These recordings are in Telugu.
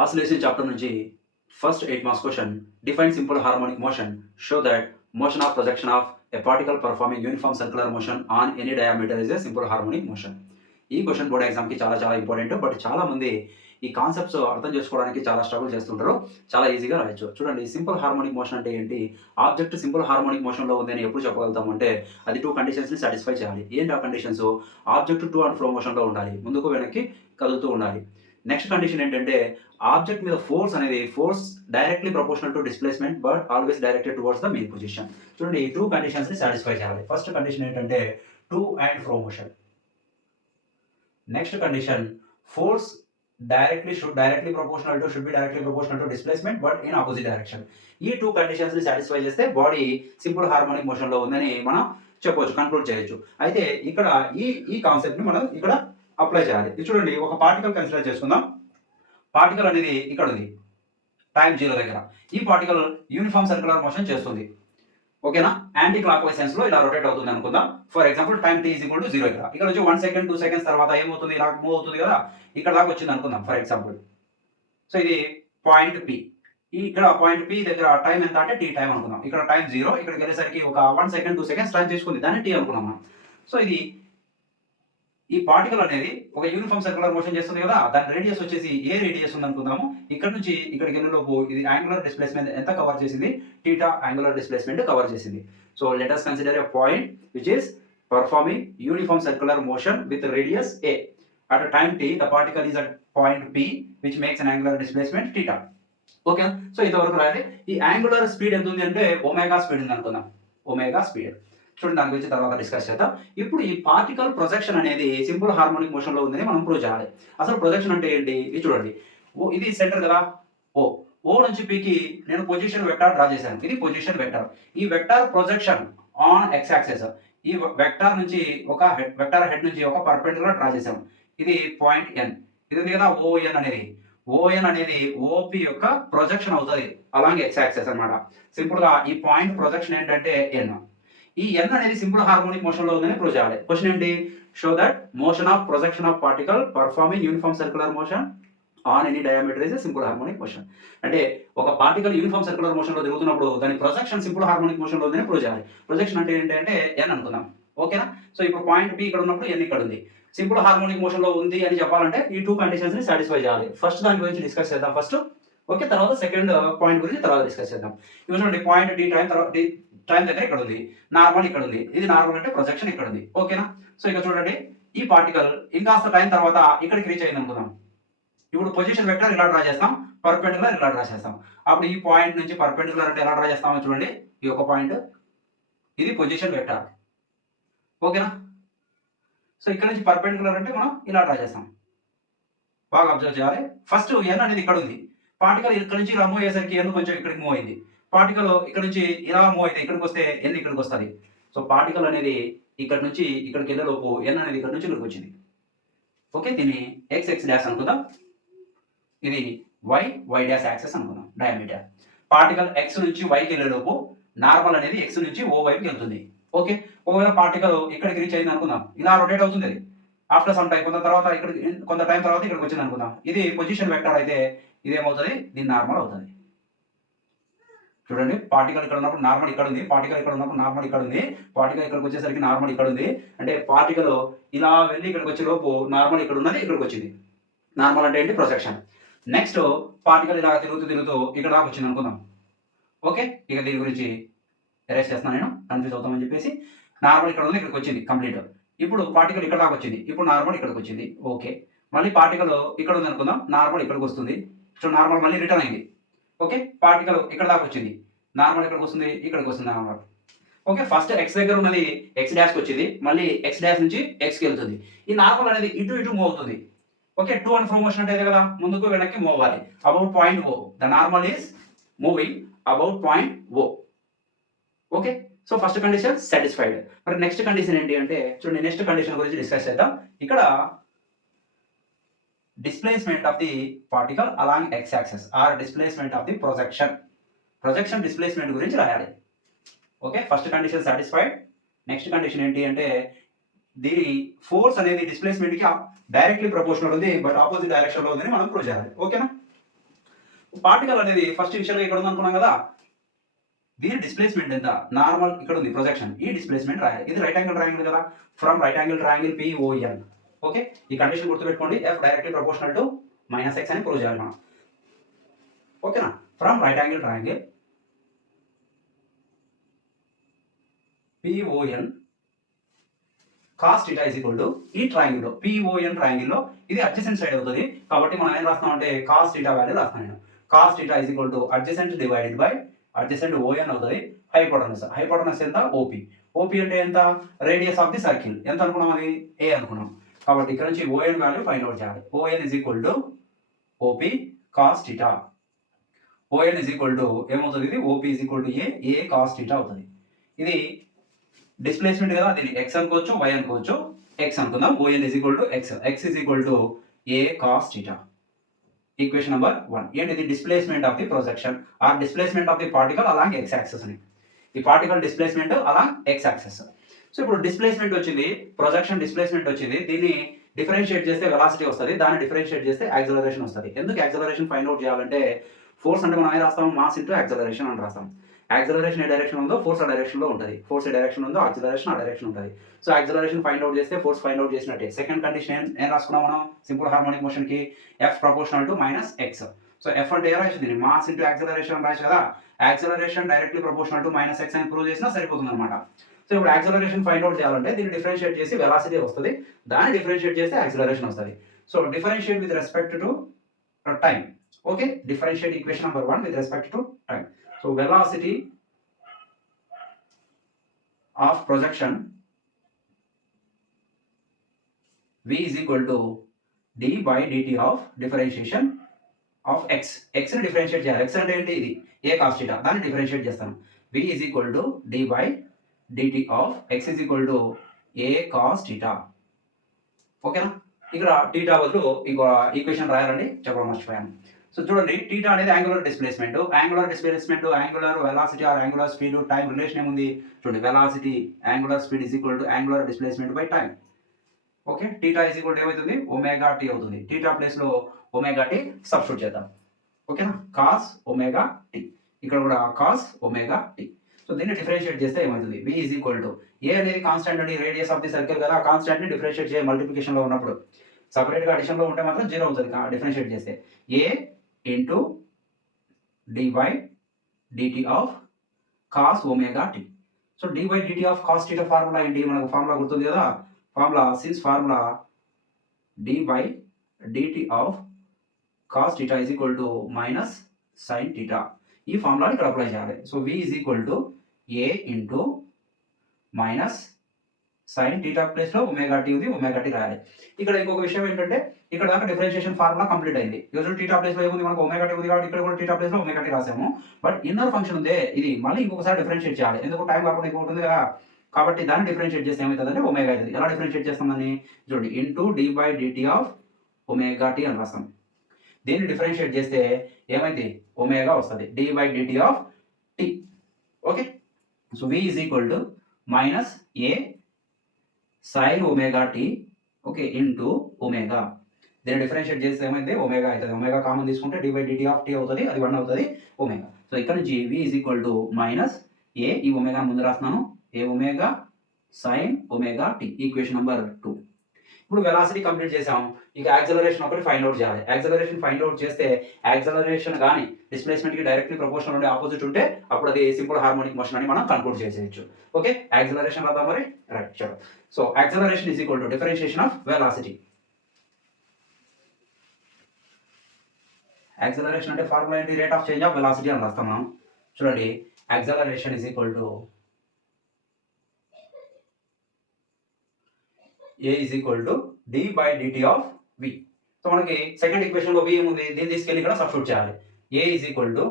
Oscillation chapter నుంచి first 8 marks question. Define simple harmonic motion. Show that motion of projection of a particle performing uniform circular motion on any diameter is a simple harmonic motion. ఈ క్వశ్చన్ బోర్డ్ ఎగ్జామ్కి చాలా ఇంపార్టెంట్. బట్ చాలా మంది ఈ కాన్సెప్ట్స్ అర్థం చేసుకోవడానికి చాలా స్ట్రగుల్ చేస్తుంటారు. చాలా ఈజీగా రాయొచ్చు. చూడండి, సింపుల్ హార్మోనిక్ మోషన్ అంటే ఏంటి? ఆబ్జెక్ట్ సింపుల్ హార్మోనిక్ మోషన్లో ఉందని ఎప్పుడు చెప్పగలుగుతాము అంటే అది 2 కండిషన్స్ని సాటిస్ఫై చేయాలి. ఏంటి ఆ conditions? Object to and fro మోషన్లో ఉండాలి, ముందుకు వెనక్కి కదులుతూ ఉండాలి. నెక్స్ట్ కండిషన్ ఏంటంటే ఆబ్జెక్ట్ మీద force directly proportional to displacement but always directed towards the mean position. చూడండి, ఈ 2 కండిషన్స్ని సాటిస్ఫై చేయాలి. ఫస్ట్ కండిషన్ ఏంటంటే to and fro motion. Next condition force should be directly proportional to displacement but in opposite direction. ఈ 2 కండిషన్స్ ని సాటిస్ఫై చేస్తే బాడీ సింపుల్ హార్మోనిక్ మోషన్ లో ఉందని మనం చెప్పొచ్చు, కన్క్లూడ్ చేయొచ్చు. అయితే ఇక్కడ ఈ కాన్సెప్ట్ ని మనం ఇక్కడ అప్లై చేయాలి. ఇది చూడండి, ఒక పార్టికల్ కన్సిడర్ చేసుకుందాం. పార్టికల్ అనేది ఇక్కడ ఉంది టైం 0 దగ్గర. ఈ పార్టికల్ యూనిఫామ్ సర్క్యులర్ మోషన్ చేస్తుంది. ఓకేనా? యాంటీ క్లాక్ వైజ్ సెన్స్ లో ఇలా రొటేట్ అవుతుంది అనుకుందాం. ఫర్ ఎగ్జాంపుల్ టైం t = 0 ఇక్కడ నుంచి 1 సెకండ్ 2 సెకండ్స్ తర్వాత ఏమవుతుంది? ఇలా మూవ్ అవుతుంది కదా, ఇక్కడ దాకా వచ్చింది అనుకుందాం ఫర్ ఎగ్జాంపుల్. సో ఇది పాయింట్ P. ఇక్కడ పాయింట్ P దగ్గర టైం ఎంత అంటే t టైం అనుకుందాం. ఇక్కడ టైం 0, ఇక్కడికి వెళ్ళేసరికి ఒక 1 సెకండ్ 2 సెకండ్స్ టైం తీసుకుంది, దాన్ని t అనుకున్నాం మనం. సో ఇది ఈ పార్టికల్ అనేది ఒక యూనిఫామ్ సర్క్యులర్ మోషన్ చేస్తుంది కదా, దాని రేడియస్ వచ్చేసి ఏ రేడియస్ ఉంది అనుకుందాము. ఇక్కడ నుంచి ఇక్కడికి వెళ్ళేలోపు ఇది యాంగులర్ డిస్ప్లేస్మెంట్ ఎంత కవర్ చేసింది? థీటా యాంగులర్ డిస్ప్లేస్మెంట్ కవర్ చేసింది. So let us consider a point which is performing uniform circular motion with radius a. At a time t, the particle is at point P, which makes an angular displacement theta. Okay, so ఇంతవరకు రాయాలి. ఈ యాంగులర్ స్పీడ్ ఎంత ఉంది అంటే ఒమేగా స్పీడ్ ఉంది అనుకుందాం. ఒమేగా స్పీడ్ చూడండి, దాని గురించి తర్వాత డిస్కస్ చేద్దాం. ఇప్పుడు ఈ పార్టికల్ ప్రొజెక్షన్ అనేది సింపుల్ హార్మోనిక్ మోషన్ లో ఉందని మనం ప్రూవ్ చేయాలి. అసలు ప్రొజెక్షన్ అంటే ఏంటి? ఇది చూడండి, ఇది సెంటర్ కదా, ఓ నుంచి పీకి నేను పొజిషన్ వెక్టార్ డ్రా చేశాను. ఇది పొజిషన్ వెక్టార్. ఈ vector projection on X axis. ఈ వెక్టార్ నుంచి ఒక వెక్టార్ హెడ్ నుంచి ఒక పర్పెండిక్యులర్ డ్రా చేశాం. ఇది పాయింట్ ఎన్. ఇది ఉంది కదా ఓఎన్ అనేది ఓపి యొక్క ప్రొజెక్షన్ అవుతుంది అలాంగ్ ఎక్స్ యాక్సిస్ అనమాట. సింపుల్ గా ఈ పాయింట్ ప్రొజెక్షన్ ఏంటంటే ఎన్. ఈ ఎన్ అనేది సింపుల్ హార్మోనిక్ మోషన్ లో ఉందని ప్రూవ్ చేయాలి. క్వశ్చన్ ఏంటి? Show that motion of projection of particle performing uniform circular motion on any diameter is simple harmonic motion. అంటే ఒక పార్టికల్ యూనిఫామ్ సర్క్యులర్ మోషన్ లో తిరుగుతున్నప్పుడు దాని ప్రొజెక్షన్ సింపుల్ హార్మోనిక్ మోషన్ లో ఉందని ప్రూవ్ చేయాలి. ప్రొజెక్షన్ అంటే ఏంటంటే ఎన్ అనుకుందాం. ఓకేనా? సో ఇప్పుడు పాయింట్ P ఇక్కడ ఉన్నప్పుడు ఎన్ ఇక్కడ ఉంది. సింపుల్ హార్మోనిక్ మోషన్ లో ఉంది అని చెప్పాలంటే ఈ 2 కండిషన్స్ ని సాటిస్ఫై చేయాలి. ఫస్ట్ దాని గురించి డిస్కస్ చేద్దాం ఫస్ట్. ఓకే, తర్వాత సెకండ్ పాయింట్ గురించి తర్వాత డిస్కస్ చేద్దాం. ఇవి చూడండి, పాయింట్ డి టైం తర్వాత టైం దగ్గర ఇక్కడ ఉంది, నార్మల్ ఇక్కడ ఉంది. ఇది నార్మల్ అంటే ప్రొజెక్షన్ ఇక్కడ ఉంది. ఓకేనా? సో ఇక్కడ చూడండి, ఈ పార్టికల్ ఇంకాస్త టైం తర్వాత ఇక్కడికి రీచ్ అయింది అనుకుందాం. ఇప్పుడు పొజిషన్ వెక్టర్ ఇలా డ్రా చేస్తాం, పర్పెండిక్యులర్ ఇలా డ్రా చేస్తాం. అప్పుడు ఈ పాయింట్ నుంచి పర్పెండిక్యులర్ అంటే ఎలా డ్రా చేస్తామో చూడండి, ఈ ఒక పాయింట్, ఇది పొజిషన్ వెక్టర్. ఓకేనా? సో ఇక్కడ నుంచి పర్పెండిక్యులర్ అంటే మనం ఇలా డ్రా చేస్తాం. బాగా అబ్జర్వ్ చేయాలి. ఫస్ట్ ఎన్ అనేది ఇక్కడ ఉంది. పార్టికల్ ఇక్కడ నుంచి ఇలా మూవ్ అయ్యేసరికి ఎన్ కొంచెం ఇక్కడికి మూవ్ అయింది. పార్టికల్ ఇక్కడ నుంచి ఇలా మూవ్ అయితే ఇక్కడికి వస్తే ఎన్ ఇక్కడికి వస్తుంది. సో పార్టికల్ అనేది ఇక్కడ నుంచి ఇక్కడికి వెళ్ళేలోపు ఎన్ అనేది ఇక్కడ నుంచి ఇక్కడికి వచ్చింది. ఓకే, దీన్ని ఎక్స్ డాష్ అనుకుందాం. ఇది వై డాష్ యాక్సెస్ అనుకుందాం, డయామీటర్. పార్టికల్ ఎక్స్ నుంచి వైకి వెళ్ళేలోపు నార్మల్ అనేది ఎక్స్ నుంచి ఓ వైపుకి వెళ్తుంది. ఓకే, ఒకవేళ పార్టికల్ ఇక్కడికి రీచ్ అయింది అనుకుందాం, ఇలా రొటేట్ అవుతుంది. అది ఆఫ్టర్ సమ్ టైం కొంత టైం తర్వాత ఇక్కడికి వచ్చింది అనుకుందాం. ఇది పొజిషన్ వెక్టర్ అయితే ఇది ఏమవుతుంది? దీని నార్మల్ అవుతుంది. చూడండి, పార్టికల్ ఇక్కడ ఉన్నప్పుడు నార్మల్ ఇక్కడ ఉంది, పార్టికల్ ఇక్కడ ఉన్నప్పుడు నార్మల్ ఇక్కడ ఉంది, పార్టికల్ ఇక్కడికి వచ్చేసరికి నార్మల్ ఇక్కడ ఉంది. అంటే పార్టికల్ ఇలా వెళ్ళి ఇక్కడికి వచ్చే లోపు నార్మల్ ఇక్కడ ఉన్నది ఇక్కడికి వచ్చింది. నార్మల్ అంటే ఏంటి? ప్రొజెక్షన్. నెక్స్ట్ పార్టికల్ ఇలా తిరుగుతూ ఇక్కడ దాకా వచ్చింది అనుకుందాం. ఓకే, ఇక దీని గురించి ఎరేస్ చేస్తున్నాను నేను, కన్ఫ్యూజ్ అవుతామని చెప్పేసి. నార్మల్ ఇక్కడ ఉంది, ఇక్కడికి వచ్చింది కంప్లీట్. ఇప్పుడు పార్టికల్ ఇక్కడ దాకా వచ్చింది, ఇప్పుడు నార్మల్ ఇక్కడికి వచ్చింది. ఓకే, మళ్ళీ పార్టికల్ ఇక్కడ ఉంది అనుకుందాం, నార్మల్ ఇక్కడికి వస్తుంది. సో నార్మల్ మళ్ళీ రిటర్న్ అయింది. ఓకే, పార్టికల్ ఇక్కడ దాకా వచ్చింది, నార్మల్ ఇక్కడికి వస్తుంది, ఇక్కడికి వస్తుంది నార్మల్. ఓకే, ఫస్ట్ ఎక్స్ దగ్గర ఉన్నది ఎక్స్ డాష్కి వచ్చింది, మళ్ళీ ఎక్స్ డాష్ నుంచి ఎక్స్కి వెళ్తుంది. ఈ నార్మల్ అనేది ఇటు మూవ్ అవుతుంది. Okay, to and fro motion అంటే కదా, ముందుకు వెనక్కి మూవ్ అవ్వాలి. About point O, the normal is moving about point O. Okay, so first condition satisfied. మరి నెక్స్ట్ కండిషన్ ఏంటి అంటే చూడండి, నెక్స్ట్ కండిషన్ గురించి డిస్కస్ చేద్దాం. ఇక్కడ displacement of the particle along x axis or displacement of the projection displacement గురించి రాయాలి. Okay, first condition satisfied. Next condition ఏంటి అంటే దీని ఫోర్స్ అనేది డిస్ప్లేస్మెంట్ కి డైరెక్ట్లీ ప్రపోర్షనల్ ఉంది బట్ ఆపోజిట్ డైరెక్షన్ లో ఉందని మనం ప్రూవ్ చేయాలి. ఓకేనా? పార్టికల్ అనేది ఫస్ట్ ఇనిషియల్గా ఇక్కడ ఉంది అనుకున్నాం కదా, దీని డిస్ప్లేస్మెంట్ ఎంత, నార్మల్ ఇక్కడ ఉంది ప్రొజెక్షన్, ఈ డిస్ప్లేస్మెంట్ రాయాలి. ఇది రైట్ యాంగిల్ ట్రయాంగిల్ కదా, from right angle triangle PON. Okay, ఈ కండిషన్ గుర్తుపెట్టుకోండి, F directly proportional to -x అని ప్రూవ్ చేయాలి మనం. ఓకేనా, from right angle triangle PON cos theta is equal to, ఈ ట్రయాంగిల్లో పిఓఎన్ ట్రయాంగిల్లో ఇది అడ్జసెంట్ సైడ్ అవుతుంది కాబట్టి మనం ఏం రాస్తాం అంటే కాస్ థీటా వాల్యూ రాస్తాను నేను. Cos theta is equal to adjacent divided by adjacent ON అవుతుంది. హైపోటెనస్, హైపోటెనస్ ఎంత, ఓపీ. ఓపీ అంటే ఎంత, రేడియస్ ఆఫ్ ది సర్కిల్. ఎంత అనుకున్నాం, అది ఏ అనుకున్నాం. కాబట్టి ఇక్కడ నుంచి ఓఎన్ వాల్యూ ఫైండ్ అవుట్ చేయాలి. ON is equal to OP cos theta. ON is equal to ఏమవుతుంది, ఇది OP is equal to a cos theta అవుతుంది. ఇది డిస్ప్లేస్మెంట్ కదా, దీన్ని x అనుకోవచ్చు, y అనుకోవచ్చు. x అనుకుందాం. ON is equal to x, x is equal to a cos theta. Equation number 1. ఏంటిది, displacement of the projection or displacement of the particle along x axis అని. ఈ particle displacement along x axis. So ఇప్పుడు డిస్ప్లేస్మెంట్ వచ్చింది, ప్రొజెక్షన్ డిస్ప్లేస్మెంట్ వచ్చింది, దీన్ని డిఫరెన్షియేట్ చేస్తే వెలాసిటీ వస్తుంది, దాన్ని డిఫరెన్షియేట్ చేస్తే యాక్సలరేషన్ వస్తుంది. ఎందుకు యాక్సలరేషన్ ఫైండ్ అవుట్ చేయాలంటే, ఫోర్స్ అంటే మనం ఏం రాస్తాం, మాస్ ఇంటూ యాక్సలరేషన్ అని రాస్తాం. యాక్సలరేషన్ ఏ డైరెక్షన్ ఉందో ఫోర్స్ ఆ డైరెక్షన్లో ఉంటుంది, ఫోర్స్ ఏ డైరెక్షన్ ఉందో యాక్సలరేషన్ ఆ డైరెక్షన్ ఉంటుంది. సో యాక్సలరేషన్ ఫైండ్ అవుట్ చేస్తే ఫోర్స్ ఫైండ్ అవుట్ చేసినట్టే. సెకండ్ కండిషన్ ఏం రాసుకున్నాం మనం, సింపుల్ హార్మోనిక్ మోషన్ కి F proportional to -x. So F అంటే ఏ రాసింది, మాస్ ఇంటూ యాక్సలరేషన్ అని రాసి కదా, acceleration directly proportional to -x అని ప్రూవ్ చేసినా సరిపోతుంది అనమాట. సో ఇప్పుడు యాక్సలరేషన్ ఫైండ్ అవుట్ చేయాలంటే దీన్ని డిఫరెన్షియేట్ చేసి వెలాసిటీ వస్తుంది, దాన్ని డిఫరెన్షియేట్ చేస్తే యాక్సలరేషన్ వస్తుంది. So differentiate with respect to time. Okay, differentiate equation number 1 with respect to time. So velocity of projection v is equal to d by dt of differentiation of x. x ని డిఫరెన్షియేట్ చేయాలి. x అంటే ఏంటి, ఇది a cos theta, దాన్ని డిఫరెన్షియేట్ చేస్తాను. v is equal to d by dt of x is equal to a cos theta. ఓకేనా, ఇక్కడ టీటా బదులు ఇంకో ఈక్వేషన్ రాయాలండి, చెప్పడం మర్చిపోయాను. సో చూడండి, టీటా అనేది angular displacement, angular velocity or angular speed, time relation ఏముంది చూడండి, velocity angular speed is equal to angular displacement by time. Okay, theta is equal to ఏమవుతుంది, ఒమేగా టీ అవుతుంది. టీటా ప్లేస్ లో ఒమేగా టీ సబ్స్టిట్యూట్ చేద్దాం. ఓకేనా, కాస్ ఒమేగా టీ, ఇక్కడ కూడా కాస్ ఒమేగా టీ. సో దీన్ని డిఫరెన్షియేట్ చేస్తే ఏమవుతుంది, v is equal to, a అనేది కాన్స్టెంట్ అండి, రేడియస్ ఆఫ్ ది సర్కిల్ కదా, కాన్స్టెంట్ ని డిఫరెన్షియేట్ చేయాలి మల్టిప్లికేషన్ లో ఉన్నప్పుడు. సపరేట్ గా అడిషన్ లో ఉంటే మాత్రం 0 అవుతుంది డిఫరెన్షియేట్ చేస్తే. A into dy dt of cos omega t. So dy dt of cos theta formula ఏంటి, మనకు ఫార్ములా గుర్తుంది కదా, formula since formula dy dt of cos theta is equal to minus sine theta. ఈ ఫార్ములాని ఇక్కడ అప్లై చేయాలి. So v is equal to a into minus sine theta place లో ఒమేగా టీ ఉంది, ఒమేగా టీ రాయాలి. ఇక్కడ ఇంకొక విషయం ఏంటంటే, ఇక్కడ దాకా డిఫరెన్షియేషన్ ఫార్ములా కంప్లీట్ అయింది. యూజువల్ థీటా ప్లేస్ లో ఏముంది, మనకు ఒమేగా టీ ఉంది కాబట్టి ఇక్కడ కూడా థీటా ప్లేస్ లో ఒమేగా టీ రాసాము. బట్ ఇన్నర్ ఫంక్షన్ ఉంది, ఇది మళ్ళీ ఇంకొకసారి డిఫరెన్షియేట్ చేయాలి, ఎందుకు టైం కాకుండా ఇంకొకటి ఉంది కదా, కాబట్టి దాన్ని డిఫరెన్షియేట్ చేస్తే ఏమవుతుందంటే ఒమేగా అవుతుంది. ఎలా డిఫరెన్షియేట్ చేస్తామని చూడండి, into dy dt of omega t అని రాస్తాం. దీన్ని డిఫరెన్షియేట్ చేస్తే ఏమైంది, ఒమేగా వస్తుంది, dy dt of t. Okay, so v is equal to minus a sine omega t, okay, into omega. దీన్ని డిఫరెన్షియేట్ చేస్తే ఏమైంది, ఒమేగా అవుతుంది. ఒమేగా కామన్ తీసుకుంటే dy dt ఆఫ్ టీ అవుతుంది, అది 1 అవుతుంది ఒమేగా. సో ఇక్కడ నుంచి v is equal to minus a, ఈ ఒమేగా ముందు రాస్తున్నాను, a omega sine omega t, equation number 2. ఇప్పుడు వెలాసిటీ కంప్లీట్ చేసాము, ఇక యాక్సలరేషన్ ఒకటి ఫైండ్ అవుట్ చేయాలి. యాక్సలరేషన్ ఫైండ్ అవుట్ చేస్తే యాక్సలరేషన్ కానీ డిస్ప్లేస్మెంట్ కి డైరెక్ట్లీ ప్రపోర్షనల్ ఉండే ఆపోజిట్ ఉంటే అప్పుడు అది సింపుల్ హార్మోనిక్ మోషన్ అని మనం కన్క్లూడ్ చేసేయచ్చు. ఓకే, యాక్సలరేషన్ రాద్దాం మరి, రైట్ చలో. So acceleration is equal to differentiation of velocity. Acceleration అంటే ఫార్ములా ఏంటి, rate of change of velocity అని రాస్తాం మనం. చూడండి, acceleration is equal to a is equal to d by dt of v. So మనకి సెకండ్ ఈక్వేషన్ లో v ఏముంది, దీన్ని తీసుకెళ్ళి ఇక్కడ సబ్స్టిట్యూట్ చేయాలి. a is equal to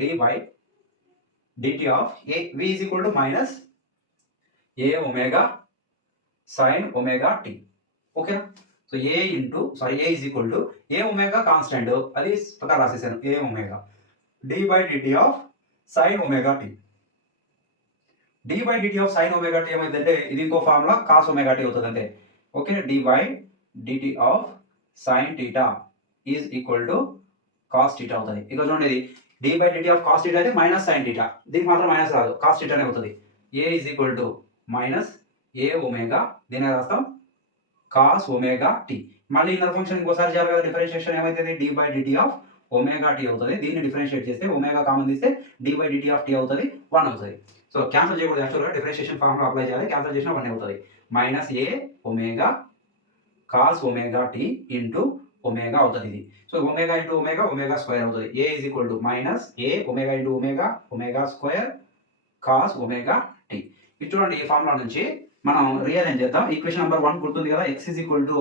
d by dt of a, v is equal to minus a omega sin omega t. ఓకేనా, so a is equal to a omega constant, అది పక్క రాసేసాను, a omega d by dt of sin omega t. d by dt of sin omega t ఏమైందంటే ఇది ఇంకో ఫార్ములా cos omega t అవుతుంది అంతే. ఓకే, d by dt of sin theta is equal to cos theta అవుతుంది. ఇక చూడండి ఇది dy by dt of cos theta అయితే మైనస్ సైన్ థీటా, దీనికి మాత్రం మైనస్ రాదు, కాస్ థీటానే అవుతుంది. a is equal to minus a omega, దీని రాస్తాం కాస్ ఒమేగా టీ. మళ్ళీ ఇన్నర్ ఫంక్షన్ ఇంకోసారి చేయాలి కదా, డిఫరెన్షియేషన్ ఏమవుతుంది, dy by dt of omega t అవుతుంది. దీన్ని డిఫరెన్షియేట్ చేస్తే ఒమేగా కామన్ తీస్తే dy by dt of t అవుతుంది, 1 అవుతుంది. సో క్యాన్సిల్ చేయకూడదు, యాక్చువల్గా డిఫరెన్షియేషన్ ఫార్ములా అప్లై చేయాలి, క్యాన్సిల్ చేసిన 1 అవుతుంది. Minus a omega cos omega t into omega అవుతుంది ఇది. So omega into omega omega square అవుతుంది. A is equal to minus a omega into omega omega square cos omega t. ఇది చూడండి, ఈ ఫార్ములా నుంచి మనం రియలైజ్ చేద్దాం. ఈక్వేషన్ నెంబర్ 1 గుర్తుంది కదా, x is equal to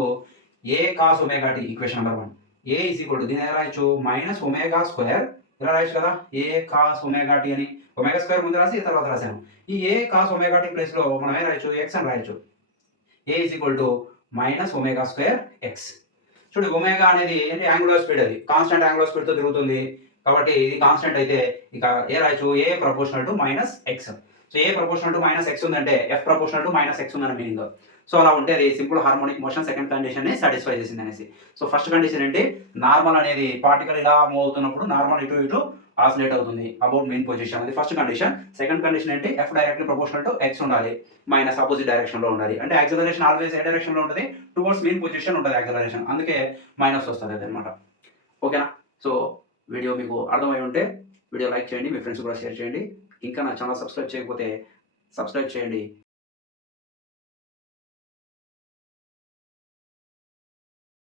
a cos omega t. Equation number 1 a is equal to దీని ఎలా రాయొచ్చు, మైనస్ ఒమేగా స్క్వేర్ ఇలా రాయొచ్చు కదా, ఏ కాస్ ఒమేగా టీ అని. ఒమేగా స్క్వేర్ ముందు రాసి తర్వాత రాసాను. ఈ ఏ కాస్ ఒమేగా టీ ప్లేస్లో మనం ఏం రాయొచ్చు, ఎక్స్ అని రాయొచ్చు. A is equal to minus omega square x. చూడండి ఒమేగా అనేది ఏంటి, యాంగులర్ స్పీడ్, అది కాన్స్టెంట్ యాంగులర్ స్పీడ్తో తిరుగుతుంది కాబట్టి ఇది కాన్స్టెంట్ అయితే ఇక ఏ రాయొచ్చు, a proportional to minus x. So a proportional to minus x ఉందంటే F proportional to minus x ఉందని మీనింగ్. సో అలా ఉంటే అది simple harmonic motion second condition ని సాటిస్ఫై చేసింది అనేసి. సో ఫస్ట్ కండిషన్ ఏంటి, నార్మల్ అనేది పార్టికల్ ఇలా మూవ్ అవుతున్నప్పుడు నార్మల్ ఇటు ఇటు ఆసిలేట్ అవుతుంది అబౌట్ మెయిన్ పొజిషన్, అది ఫస్ట్ కండిషన్. సెకండ్ కండిషన్ ఏంటి, F directly proportional to X ఉండాలి, మైనస్ ఆపోజిట్ డైరెక్షన్ లో ఉండాలి. అంటే యాక్సిలరేషన్ ఆల్వేస్ ఏ డైరెక్షన్ లో ఉంటుంది, టువర్డ్స్ మెయిన్ పొజిషన్ ఉంటుంది యాక్సిలరేషన్, అందుకే మైనస్ వస్తుంది అదనమాట. ఓకేనా. సో వీడియో మీకు అర్థమై ఉంటే వీడియో లైక్ చేయండి, మీ ఫ్రెండ్స్ కూడా షేర్ చేయండి. ఇంకా నా ఛానల్ సబ్స్క్రైబ్ చేయకపోతే సబ్స్క్రైబ్ చేయండి.